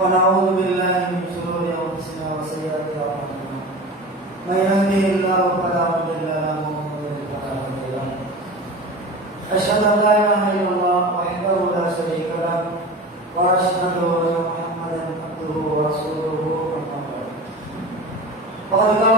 ونعوذ بالله من شرور انفسنا وسيئات اعمالنا من يهده الله فلا مضل له ومن يضلل فلا هادي له اشهد ان لا اله الا الله وحده لا شريك له واشهد ان محمدا عبده ورسوله اما بعد وقد قال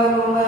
لكم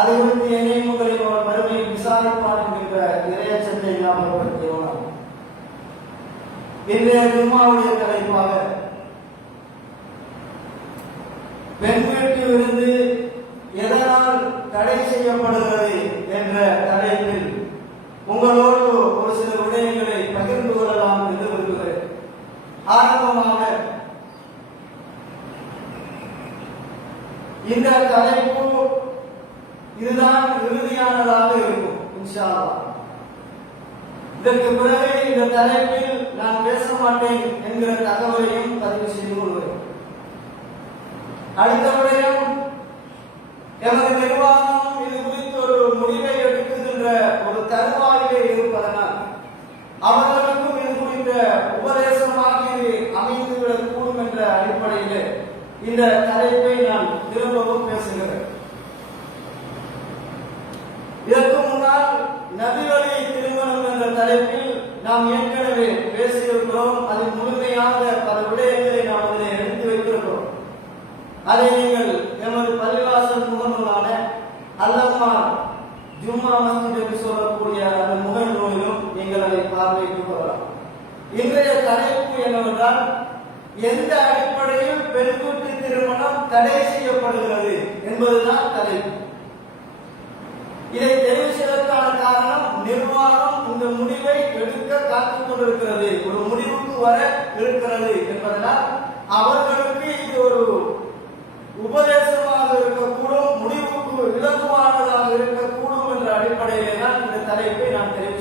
அதை குறித்து என்னையும் உங்களையும் அவர் மறுமையில் விசாரிப்பான் என்கின்ற இறையச்சத்தை ஞாபகப்படுத்தியோம் இன்றைய திருமாவுடைய தலைப்பாக பெண் வீட்டிலிருந்து எதனால் தடை செய்யப்படுகிறது என்ற தலைப்பில் உங்களோடு ஒரு சில விடயங்களை பகிர்ந்து கொள்ளலாம் என்று விரும்புகிறேன். ஆரம்பமாக இந்த தலைப்பு இதுதான் இறுதியானதாக இருக்கும் இன்ஷா இதற்கு பிறகு இந்த தலைப்பில் நான் பேச மாட்டேன் என்கிற தகவலையும் பதிவு செய்து கொள்வேன். அடுத்த விடயம் எமது நிர்வாகம் இது குறித்து ஒரு முடிவை எடுக்குகின்ற ஒரு தருவாயிலே இருப்பதனால் அவர்களுக்கும் இது குறித்த உபதேசமாக இது அமைந்துவிடக் கூடும் என்ற அடிப்படையிலே இந்த தலைப்பை நான் திரும்பவும் பேசுகிறேன் இதற்கு முன்னால் நபிவழி திருமணம் என்ற தலைப்பில் நாம் ஏற்கனவே பேசியிருக்கிறோம். அதில் முழுமையாக பல விடயங்களை நாம் அதில் எடுத்து வைத்திருக்கிறோம். அதை நீங்கள் எமது பள்ளிவாசல் முகநூலான அல்லம்மா ஜும்மா மஸ்ஜித் என்று சொல்லக்கூடிய அந்த முகநூலிலும் நீங்கள் அதை பார்வையிட்டுக் கொள்ளலாம். இன்றைய தலைப்பு என்னவென்றால் எந்த அடிப்படையில் பெண் கூட்டு திருமணம் தடை செய்யப்படுகிறது என்பதுதான் தலைப்பு. இதை தெரிவு கொண்டிருக்கிறது. ஒரு முடிவுக்கு வர இருக்கிறது என்பதனால் அவர்களுக்கு இது ஒரு உபதேசமாக இருக்கக்கூடும் முடிவுக்கு இலகுவானதாக இருக்கக்கூடும் என்ற அடிப்படையிலே தான் இந்த தலைப்பை நான் தெரிவித்தேன்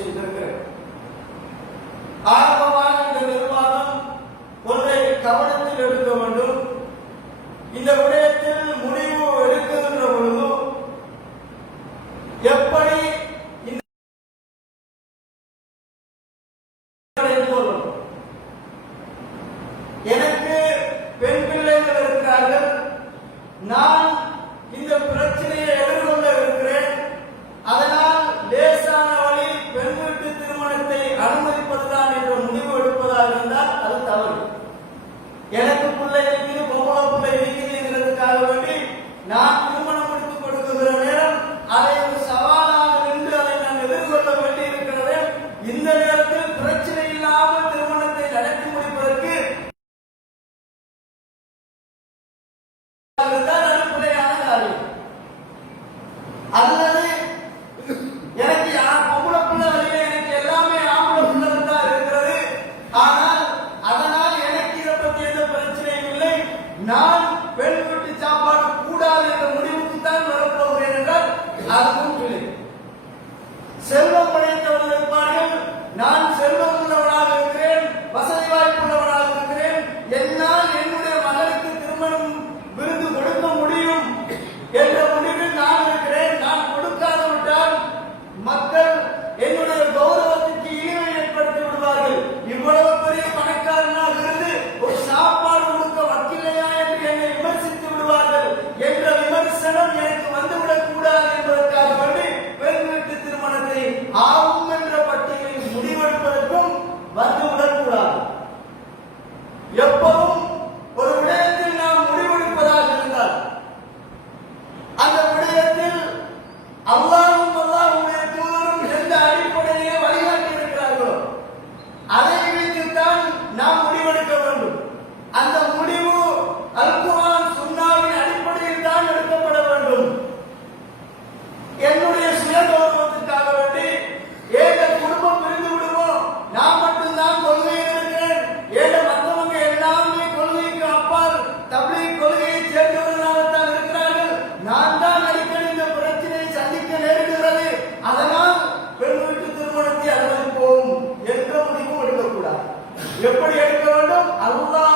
எப்படி எடுக்க வேண்டும்? அல்லாஹ்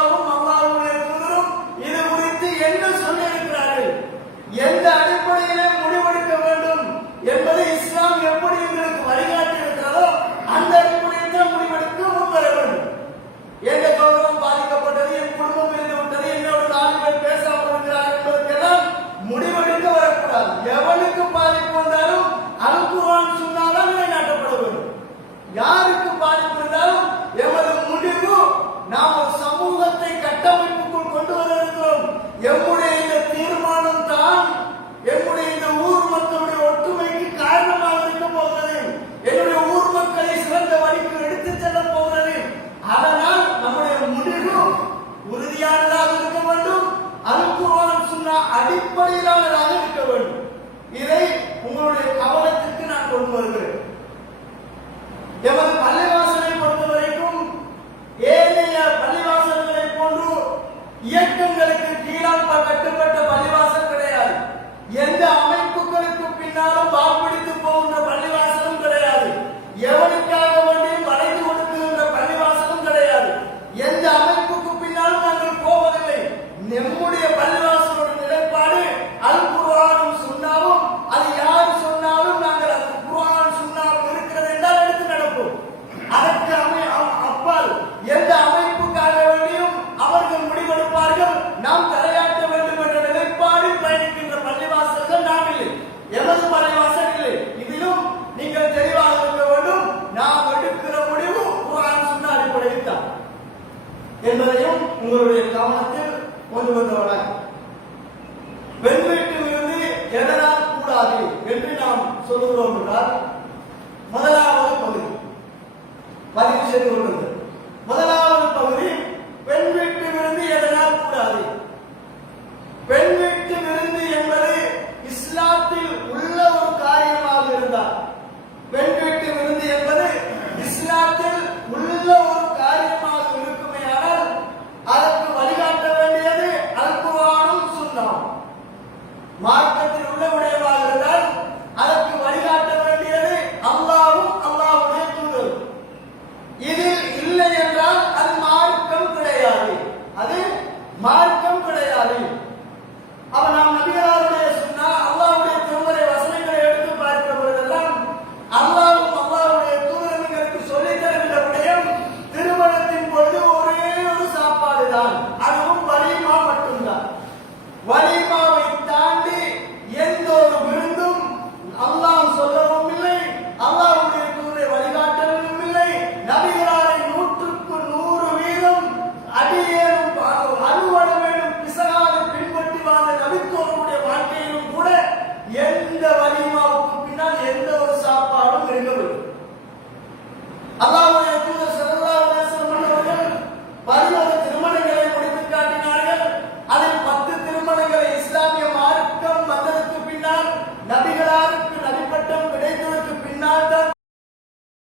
இதை உங்களுடைய கவனத்திற்கு நான் கொண்டு வருகிறேன். எமது கொண்டவனாய் பெண்வீட்டிலிருந்து எதரக்கூடாது என்று நாம் சொல்லுகிறோம் என்றால் முதலாவது பகுதி. பதிவு செய்து கொள்வது முதலாவது வலியும் அவருக்கு பின்னால் எந்த